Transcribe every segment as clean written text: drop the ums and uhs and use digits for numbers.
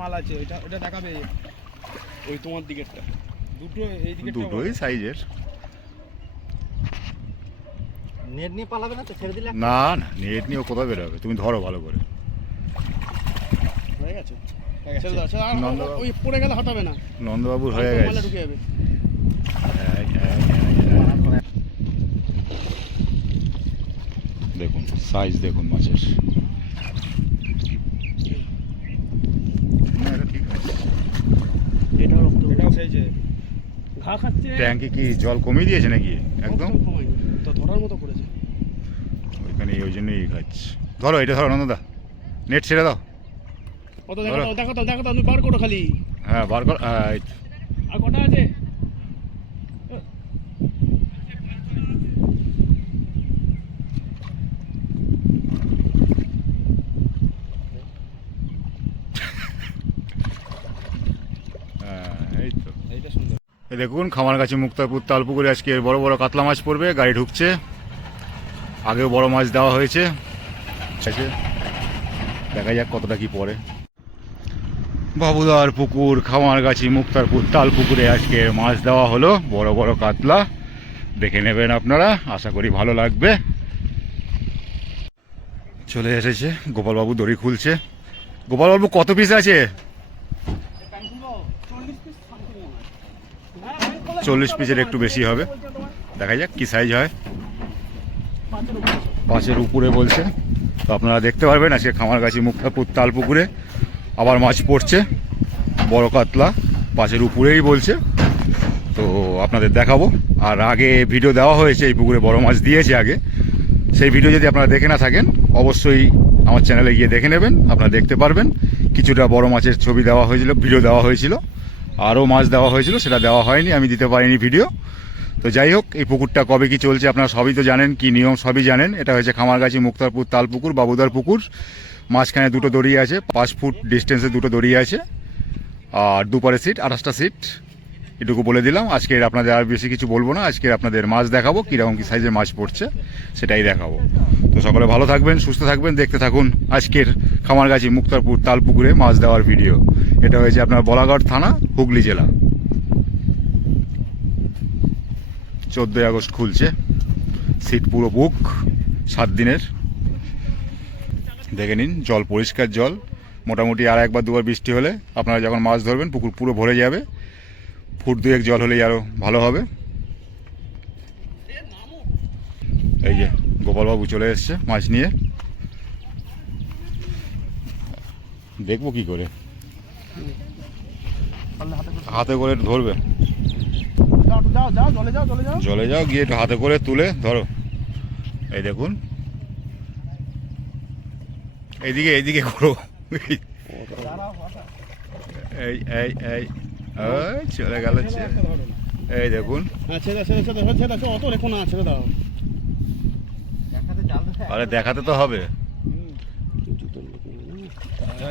মাল আছে, ওইটা ওটা দেখাবে ওই তোমার দিকেরটা, দুটো এই দিকেরটা দুটোই সাইজের। নেট নিয়ে পালাবে না তো, ছেড়ে দিলে? না না, নেট নিয়ে কোথাও বেরোবে, তুমি ধরো ভালো করে। হয়ে গেছে, ছেড়ে দাও, ছেড়ে দাও, ওই পড়ে গেলে হটাবে না। নন্দবাবুর হয়ে গেছে, ঢুকে যাবে। দেখুন সাইজ, দেখুন মাছের। এটাও সাইজে ঘা খাচ্ছে। ট্যাঙ্কে কি জল কমিয়ে দিয়েছে নাকি? একদম কমায়নি তো, ধরার মতো করেছে ওইখানে, ওই জন্যই খাচ্ছে। ধরো এটা, ধরো নন্দদা, নেট ছেড়ে দাও। কত দেখা দাও, দেখা দাও, দেখা দাও, তুমি বার করো খালি। হ্যাঁ বার কর। আর কটা আছে? এই তো, এইটা সুন্দর। এই দেখুন খামারগাছি মুক্তারপুর তালপুকুরে আজকে বড় বড় কাতলা মাছ পড়বে, গাড়ি ঢুকছে। আগেও বড় মাছ দেওয়া হয়েছে, দেখা যাক কতটা কি পড়ে। বাবুদার পুকুর খামারগাছি মুক্তারপুর তালপুকুরে আজকে মাছ দেওয়া হলো, বড় বড় কাতলা। দেখে নেবেন আপনারা, আশা করি ভালো লাগবে। চলে এসেছে গোপালবাবু, দড়ি খুলছে। গোপালবাবু কত পিস আছে? 40 পিসের একটু বেশি হবে, দেখা যাক কি সাইজ হয়। 5-এর উপরে বলছে, তো আপনারা দেখতে পারবেন আজকে খামারগাছি মুক্তারপুর তালপুকুরে আবার মাছ পড়ছে, বড় কাতলা 5-এর উপরেই বলছে। তো আপনাদের দেখাবো। আর আগে ভিডিও দেওয়া হয়েছে, এই পুকুরে বড় মাছ দিয়েছে আগে, সেই ভিডিও যদি আপনারা দেখে না থাকেন অবশ্যই আমার চ্যানেলে গিয়ে দেখে নেবেন, আপনারা দেখতে পারবেন। কিছুটা বড় মাছের ছবি দেওয়া হয়েছিল, ভিডিও দেওয়া হয়েছিল, আরও মাছ দেওয়া হয়েছিল, সেটা দেওয়া হয়নি, আমি দিতে পারিনি ভিডিও। তো যাই হোক, এই পুকুরটা কবে কি চলছে আপনারা সবই তো জানেন, কি নিয়ম সবই জানেন। এটা হচ্ছে খামারগাছি মুক্তারপুর তালপুকুর, বাবুদার পুকুর। মাঝখানে দুটো দড়ি আছে, 5 ফুট ডিস্টেন্সে দুটো দড়ি আছে, আর দুপারে সিট, 28টা সিট। এটুকু বলে দিলাম। আজকে আপনাদের আর বেশি কিছু বলবো না, আজকে আপনাদের মাছ দেখাবো, কীরকম কী সাইজের মাছ পড়ছে সেটাই দেখাবো। তো সকলে ভালো থাকবেন, সুস্থ থাকবেন, দেখতে থাকুন আজকের খামারগাছি মুক্তারপুর তালপুকুরে মাছ দেওয়ার ভিডিও। এটা হয়েছে আপনার বলাগড় থানা, হুগলি জেলা। 14 আগস্ট খুলছে, সিট পুরো বুক, 7 দিনের। দেখে নিন, জল পরিষ্কার জল, মোটামুটি আর 1-2 বৃষ্টি হলে আপনারা যখন মাছ ধরবেন পুকুর পুরো ভরে যাবে। ফুট 2-1 জল হলেই আরও ভালো হবে। এই যে গোপালবাবু চলে এসছে মাছ নিয়ে, দেখবো কি করে, হাতে করে ধরবে। জলে যাও, গিয়ে একটু হাতে করে তুলে ধরো। এই দেখুন, এইদিকে এইদিকে করো। এই এই এই চলে গেল। এই দেখুন, আরে দেখাতে তো হবে।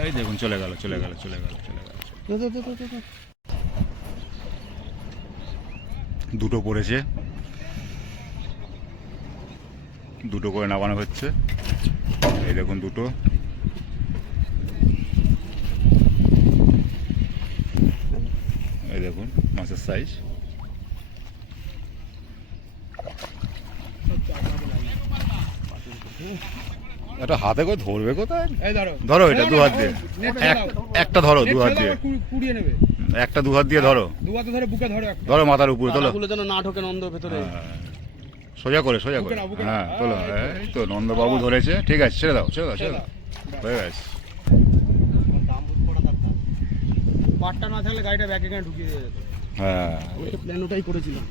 এই দেখুন, চলে গেল চলে গেল চলে গেল চলে গেল। দুটো পড়েছে, দুটো করে নামানো হচ্ছে। এই দেখুন দুটো। এই দেখুন মাছের সাইজ। এটা হাতে করে ধরবে কোথায়? ধরো এটা 2 হাত দিয়ে, একটা ধরো 2 হাত দিয়ে, একটা 2 হাত দিয়ে ধরো, ধরো মাথার উপরে তোলো, না ঢোকে নন্দ ভেতরে। সোজা করে সোজা করে, হ্যাঁ তোলো। এই তো নন্দবাবু ধরেছে, ঠিক আছে, ছেড়ে দাও ছেড়ে দাও ছেড়ে দাও, হয়ে গেছে। পাটটা না থাকলে গাড়িটা ব্যাক এখানে ঢুকিয়ে দিয়ে যেত। হ্যাঁ, ওই প্ল্যান ওটাই করেছিলাম।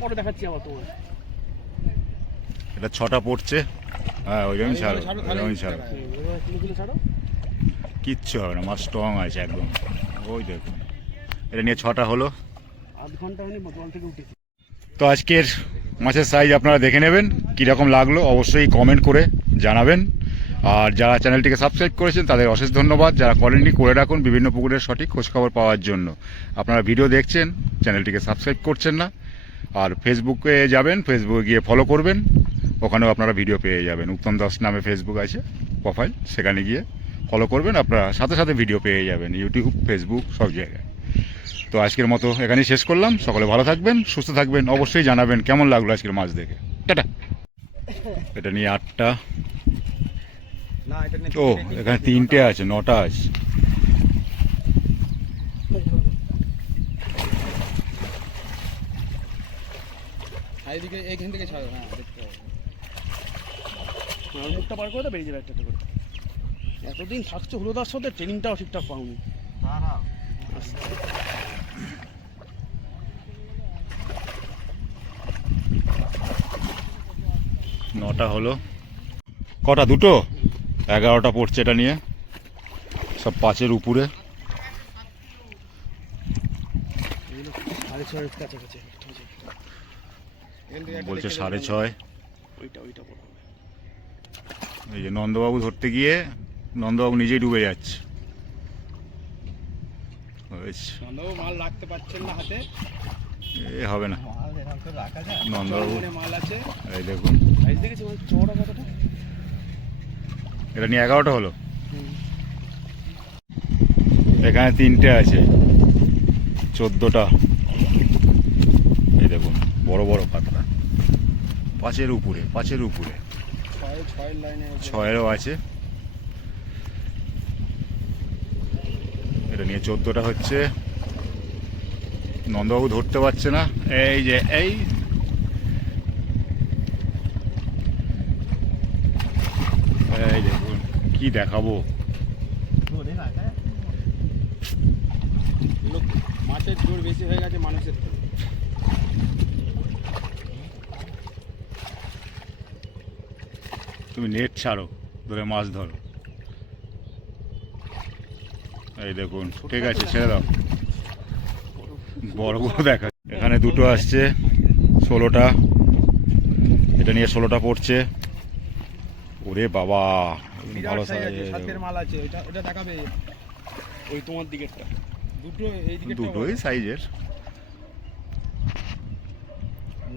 পরে দেখাচ্ছি আবার তোমার। এটা 6টা পড়ছে। হ্যাঁ ওই জন্য ছাড়ো, ওই জন্য ছাড়ো, কিচ্ছু হবে না, মাছ স্ট্রং আছে একদম। ওই দেখুন, এটা নিয়ে 6টা হলো। আধ ঘন্টা হলে জল থেকে উঠেছি। তো আজকের মাছের সাইজ আপনারা দেখে নেবেন, কীরকম লাগলো অবশ্যই কমেন্ট করে জানাবেন। আর যারা চ্যানেলটিকে সাবস্ক্রাইব করেছেন তাদের অশেষ ধন্যবাদ, যারা করেননি করে রাখুন বিভিন্ন পুকুরের সঠিক খোঁজখবর পাওয়ার জন্য। আপনারা ভিডিও দেখছেন, চ্যানেলটিকে সাবস্ক্রাইব করছেন না। আর ফেসবুকে যাবেন, ফেসবুকে গিয়ে ফলো করবেন, ওখানেও আপনারা ভিডিও পেয়ে যাবেন। উত্তম দাস নামে ফেসবুক আছে, প্রোফাইল, সেখানে গিয়ে ফলো করবেন, আপনারা সাথে সাথে ভিডিও পেয়ে যাবেন ইউটিউব, ফেসবুক সব জায়গায়। তো আজকের মতো এখানেই শেষ করলাম। সকলে ভালো থাকবেন, সুস্থ থাকবেন, অবশ্যই জানাবেন কেমন লাগলো আজকের মাছ দেখে। টাটা। এটা নিয়ে 8টা, না এটা নিয়ে ও এখানে 3টে আছে, 9টা আছে। এইদিকে এইখান থেকে ছাড়ো, হ্যাঁ দেখতে হবে। আর মুখটা বার করে দাও, বেরিয়ে যাবে একটা করে। এতদিন থাকছো হলুদার সাথে, ট্রেনিংটাও ঠিকঠাক পাওনি। দাঁড়াও। 9টা হলো, কটা? 2টো, 11টা পড়ছে এটা নিয়ে, সব 5-এর উপরে। এগুলো 6.5 কাছাকাছি একটা আছে। এখান থেকে একটা বলছে দেখে 6.5। ওইটা বড় হবে। এই যে নন্দবাবু ধরতে গিয়ে নন্দবাবু নিজেই ডুবে যাচ্ছে। হয়েছে। নন্দবাবু মাল রাখতে পারছেন না হাতে, এ হবে না মাল এরকম করে রাখা যায়? নন্দবাবু। চরমনে মাল আছে। এই দেখুন, সাইজ দেখেছি মানে চওড়া কতটা। এটা নিয়ে 11টা হলো। এখানে 3টে আছে, 14টা। এই দেখুন বড় বড় কাতলা, 5-এর উপরে, 5-এর উপরে। 6 লাইনে 6-এরও আছে। এটা নিয়ে 14টা হচ্ছে। নন্দবাবু ধরতে পারছে না, এই যে এই দেখুন কি দেখাবো। ধরে রাখা যায়? লোক মাছের জোর বেশি হয়ে গেছে মানুষের থেকে। তুমি নেট ছাড়ো, ধরে মাছ ধরো। এই দেখুন, ঠিক আছে ছেড়ে দাও, বড় বড় দেখা। এখানে 2টো আসছে, 16টা। এটা নিয়ে 16টা পড়ছে। ওরে বাবা, ভালো বিরাট সাইজ আছে, সাইজ। সাতের মাল আছে। ওটা দেখাবে ওই তোমার দিকেরটা। দুটো এই দিকেরটা। দুটোই সাইজের।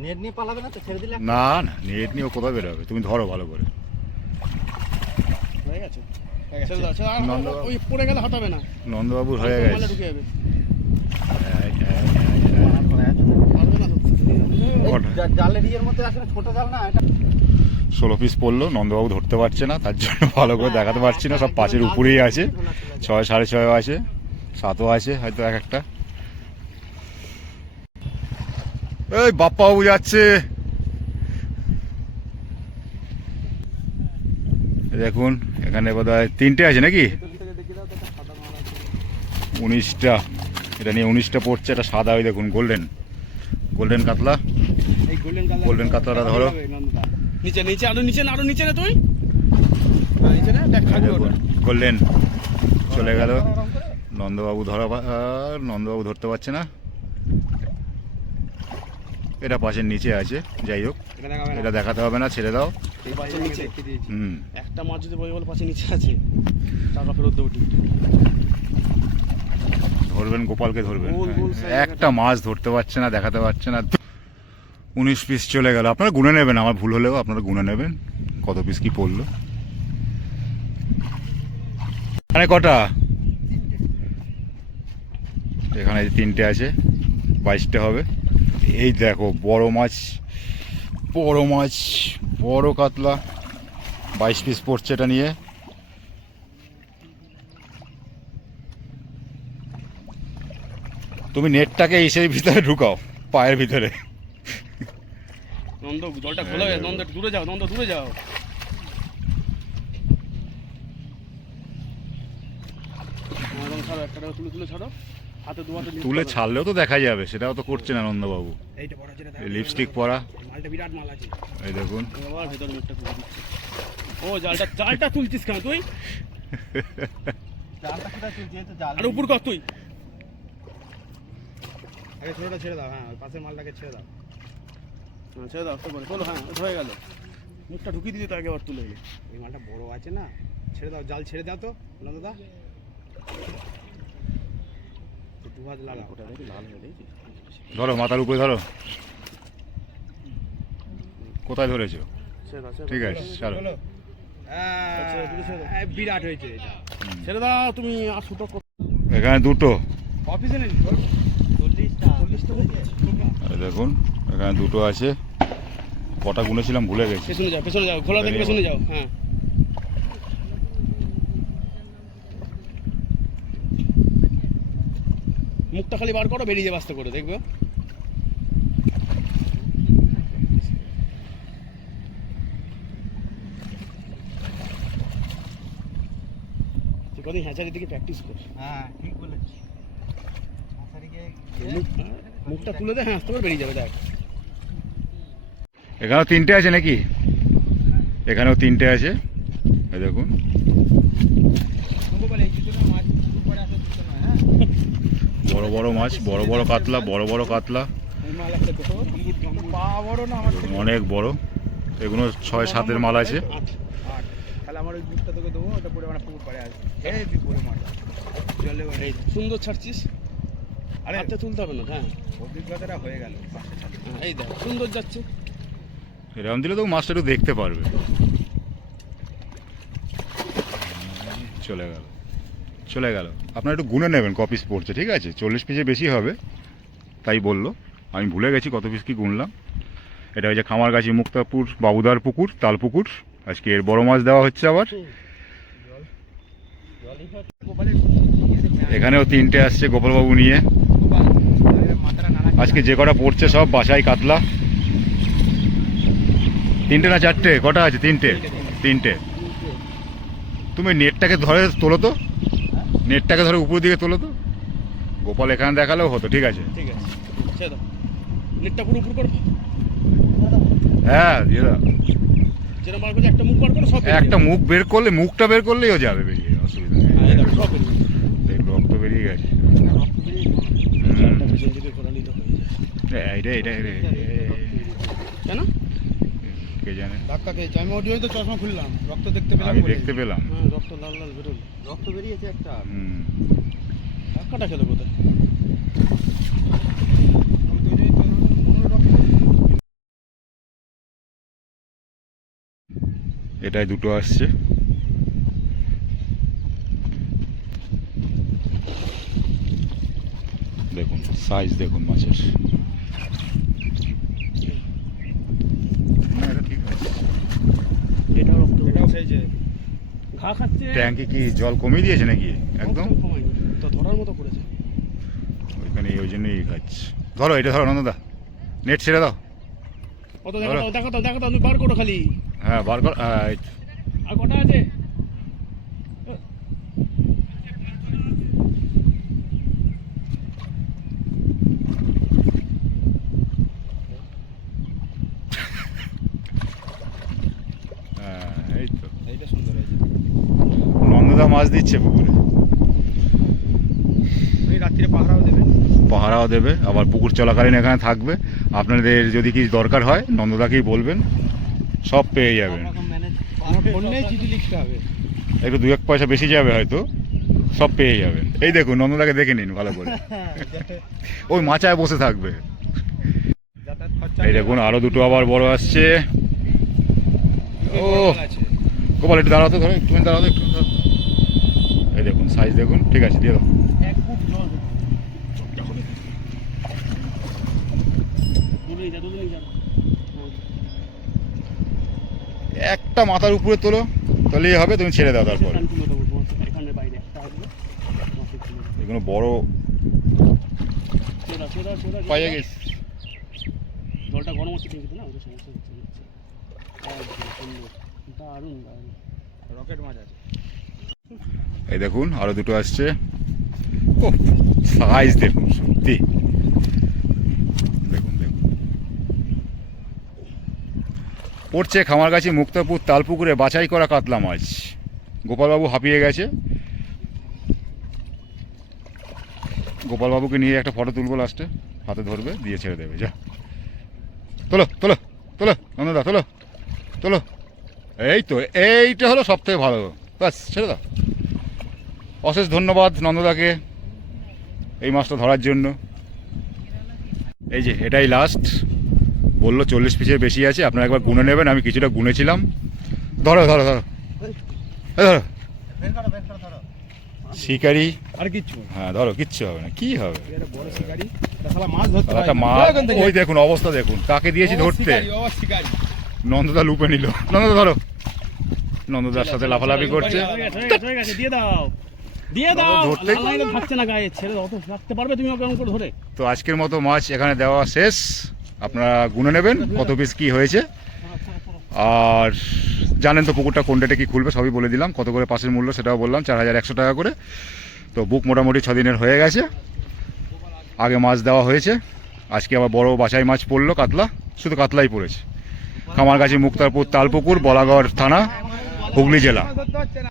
নেট নিয়ে পালাবে না তো, ছেড়ে দিলে? না না, নেট নিয়ে ও কোথায় বেরোবে, তুমি ধরো ভালো করে। হয়ে গেছে। ছেড়ে দাও, ছেড়ে দাও। নন্দবাবু- ওই পড়ে গেলে হটাবে না। নন্দবাবুর হয়ে মালে গেছে। ঢুকে যাবে। এই, এই, পারবে না ধরতে। কটা? জালের ইয়ের মধ্যে আসলে ছোট জাল না এটা। 16 পিস পড়লো, নন্দবাবু ধরতে পারছে না, তার জন্য ভালো করে দেখাতে পারছি না। সব 5-এর উপরেই আছে, 6, 6.5 আছে, 7ও আছে হয়তো এক একটা। এই বাপ্পাবাবু যাচ্ছে, দেখুন এখানে বোধহয় 3টে আছে নাকি? ভেতর থেকে দেখে দাও তো, একটা সাদা মাল আছে। 19টা। এটা নিয়ে 19টা পড়ছে। এটা সাদা, ওই দেখুন গোল্ডেন কাতলা। এই গোল্ডেন কাতলাটা ধরো। নিচে নিচে আরো নিচে না, আরো নিচে না তুই। হ্যাঁ নিচে না, দেখ খাবি ওটা। গোল্ডেন চলে গেল। নন্দবাবু নন্দবাবু ধরতে পারছে না। এটা 5-এর নিচে আছে, যাই হোক এটা দেখাবে না। এটা দেখাতে হবে না, ছেড়ে দাও। এই পাশের নিচে দেখে দিয়েছি। হুম, একটা মাছ যদি বই বলে পাশে নিচে আছে, টাকা ফেরত দেবো ঠিক। ধরবেন, গোপালকে ধরবেন। গোল গোল হ্যাঁ, size একটা মাছ ধরতে পারছে না, দেখাতে পারছে না। 19 পিস চলে গেল। আপনারা গুনে নেবেন, আমার ভুল হলেও আপনারা গুনে নেবেন কত পিস কি পড়লো। এখানে কটা? এখানে 3টে আছে, 22টা হবে। এই দেখো বড় মাছ, বড় কাতলা, 22 পিস পড়ছে এটা নিয়ে। তুমি নেটটাকে এসে ভিতরে ঢুকাও, পায়ের ভিতরে। নন্দ জলটা খোলা হয়ে, নন্দ একটু দূরে যাও, নন্দ দূরে যাও। এবং ছাড়ো, একটা তুলে তুলে ছাড়ো, হাতে দু হাতে তুলে ছাড়লেও তো দেখা যাবে, সেটাও তো করছে না নন্দবাবু। এইটা বড় যেটা লিপস্টিক পরা, মালটা বিরাট মাল আছে। এই দেখুন। আবার ভেতর মুখটা খুলে দিচ্ছে। ও জালটা তুলছিস কেন তুই? জালটা কোথায় তুই, যেহেতু জাল আর উপর কর তুই। আগে ছোটটা ছেড়ে দাও, হ্যাঁ ওই পাশের মালটাকে ছেড়ে দাও। হ্যাঁ ছেড়ে দাও, তো বলে চলো, হ্যাঁ হয়ে গেল। মুখটা ঢুকিয়ে দিতে তো আগে আবার তুলে। এই মালটা বড় আছে না, ছেড়ে দাও, জাল ছেড়ে দাও তো নন্দদা। দু হাত লাগাও, ওটা দেখি লাল হয়ে দেখি। ধরো, মাথার উপরে ধরো। কোথায় ধরেছো? ছেড়ে দাও, ঠিক আছে, চলো। বিরাট হয়েছে এটা। ছেড়ে দাও তুমি, আর ছোট এখানে দুটো, অফিসে নেই 40টা এই দেখুন এখানে দুটো আছে। কটা গুনেছিলাম ভুলে গেছি। পেছনে যাও খোলা থেকে পেছনে যাও। হ্যাঁ মুখটা খালি বার করো, বেরিয়ে যাবে আস্তে করে, দেখবে তুই কদিন হ্যাঁচারি দিকে প্র্যাকটিস কর। হ্যাঁ ঠিক বলেছিস। আসারিকে মুখটা তুলে দে, হ্যাঁ আস্তে করে বেরিয়ে যাবে, দেখ এখানেও তিনটে আছে নাকি? এখানেও তিনটে আছে, এই দেখুন। বড় বড় মাছ, বড় বড় কাতলা, বড় বড় কাতলা, অনেক বড়। এগুলো 6-7-এর মাল আছে। তাহলে আমার ওই বুকটা তোকে দেবো, ওটা পরে মানে পুকুর পাড়ে আসবে। এই তুই পরে মার জলে সুন্দর ছাড়ছিস। আরে হাতে তুলতে হবে না। হ্যাঁ অভিজ্ঞতাটা হয়ে গেল। এই দেখ সুন্দর যাচ্ছে। এরকম দিলে তো মাছটা একটু দেখতে পারবে। চলে গেল, চলে গেল। আপনারা একটু গুনে নেবেন ক পিস পড়ছে, ঠিক আছে? 40 পিসে বেশি হবে তাই বললো, আমি ভুলে গেছি কত পিস কি গুনলাম। এটা হচ্ছে খামারগাছি মুক্তাপুর বাবুদার পুকুর, তাল পুকুর। আজকে এর বড় মাছ দেওয়া হচ্ছে আবার। এখানেও তিনটে আসছে গোপালবাবু নিয়ে। আজকে যে কটা পড়ছে সব বাসায় কাতলা। তিনটে না চারটে? কটা আছে? তিনটে। তিনটে। তুমি নেটটাকে ধরে তোলো তো, নেটটাকে ধরে উপর দিকে তোলো তো। গোপাল এখানে দেখালেও হতো, ঠিক আছে? ঠিক আছে ছেড়ে দাও, নেটটা পুরো উপর করো। হ্যাঁ দিয়ে দাও। যেরকম বার করলে একটা মুখ বার করো, সব একটা মুখ বের করলে, মুখটা বের করলেই ও যাবে বেরিয়ে, অসুবিধা নেই। এই দেখো সব বেরিয়ে যাবে। দেখ রক্ত বেরিয়ে গেছে। চারটা পেছন দিকে ঘোরালি তো হয়ে যায়। এইটা এইটা কেন কে জানে, ধাক্কা খেয়েছে। আমি ওর জন্যই তো চশমা খুললাম, রক্ত দেখতে পেলাম আমি বলে। দেখতে পেলাম। হ্যাঁ রক্ত লাল লাল বেরোল। রক্ত বেরিয়েছে একটা। ধাক্কাটা খেলো কোথায়? এটাই দুটো আসছে। দেখুন সাইজ দেখুন মাছের। এটাও রক্ত, এটাও খেয়েছে, ঘা খাচ্ছে। ট্যাঙ্কে কি জল কমিয়ে দিয়েছে নাকি? একদম কমায়নি তো, ধরার মতো করেছে। ওইখানে ওই জন্যই খাচ্ছে। ধরো এটা, ধরো নন্দদা, নেট ছেড়ে দাও। কত দেখাতাম দেখাতাম দেখাতাম, তুমি বার করো খালি। হ্যাঁ বার কর। হ্যাঁ এই তো। আর কটা আছে? হ্যাঁ এই তো। এইটা সুন্দর হয়েছে। নন্দদা মাছ দিচ্ছে পুকুরে। তুমি রাত্রিরে পাহারাও দেবে। পাহারাও দেবে, আবার পুকুর চলাকালীন এখানে থাকবে। আপনাদের যদি কিছু দরকার হয় নন্দদাকেই বলবেন, সব পেয়ে যাবেন। রকম ম্যানেজ আমার ফোনে চিঠি লিখতে হবে। একটু 2-1 পয়সা বেশি যাবে হয়তো, সব পেয়ে যাবেন। এই দেখুন নন্দদাকে দেখে নিন ভালো করে, ওই মাচায় বসে থাকবে। যাতায়াত খরচা। এই দেখুন আরো দুটো আবার বড় আসছে। ও আছে। গোপাল একটু দাঁড়াতে, ধরো একটুখানি দাঁড়াতে, একটু দাঁড়াতে। এই দেখুন সাইজ দেখুন, ঠিক আছে দিয়ে দাও। 1 ফুট জল দূরেই যা, দূরেই যা। একটা মাথার উপরে তোলো, তাহলেই হবে। তুমি ছেড়ে দাও তারপর। এখানে তুলে দেবো, তোমার এখানের বাইরে একটা আসবে। এগুলো বড় সোদা সোদা সোদা পাইয়ে গেছি। জলটা গরম হচ্ছে কিন্তু না, ওটা সমস্যা হচ্ছে। একদম সুন্দর, দারুণ দারুণ রকেট মাছ আছে। এই দেখুন আরো দুটো আসছে। ও সাইজ দেখুন, সত্যি দেখুন দেখুন। পড়ছে খামারগাছি মুক্তাপুর তালপুকুরে বাছাই করা কাতলা মাছ। গোপালবাবু হাঁপিয়ে গেছে। গোপালবাবুকে নিয়ে একটা ফটো তুলবো, লাস্টে হাতে ধরবে, দিয়ে ছেড়ে দেবে। যা তোলো তোলো তোলো নন্দদা, তোলো তোলো। এই তো, এইটা হলো সব থেকে ভালো। ব্যাস ছেড়ে দাও। অশেষ ধন্যবাদ নন্দদাকে এই মাছটা ধরার জন্য। এই যে এটাই লাস্ট, বললো 40 পিসের বেশি আছে, আপনারা একবার গুনে নেবেন। আমি কিছুটা গুনেছিলাম। ধরো ধরো ধরো ধরো বের করো ধরো। শিকারি। আর কিচ্ছু হ্যাঁ ধরো, কিচ্ছু হবে না, কি হবে? এটা বড় শিকারি, এটা শালা মাছ ধরতে একটা মাছ, ওই দেখুন অবস্থা দেখুন, কাকে দিয়েছি ধরতে। শিকারি নন্দদা লুপে নিল। নন্দদা ধরো, নন্দদার সাথে লাফালাফি করছে। দিয়ে দাও ধরতেই- লাইনে থাকছে না গায়ে, ছেড়ে দাও তো, রাখতে পারবে তুমি ওকে করে ধরে? তো আজকের মতো মাছ এখানে দেওয়া শেষ। আপনারা গুনে নেবেন কত পিস কি হয়েছে। আর জানেন তো পুকুরটা কোন ডেটে কি খুলবে, সবই বলে দিলাম। কত করে পাশের মূল্য সেটাও বললাম, 4100 টাকা করে। তো বুক মোটামুটি 6 দিনের হয়ে গেছে। আগে মাছ দেওয়া হয়েছে, আজকে আবার বড় বাছাই মাছ পড়লো, কাতলা। শুধু কাতলাই পড়েছে। কামারগাছি, মুক্তারপুর, তালপুকুর, বলাগড় থানা, হুগলি জেলা। ধরতে হচ্ছে না।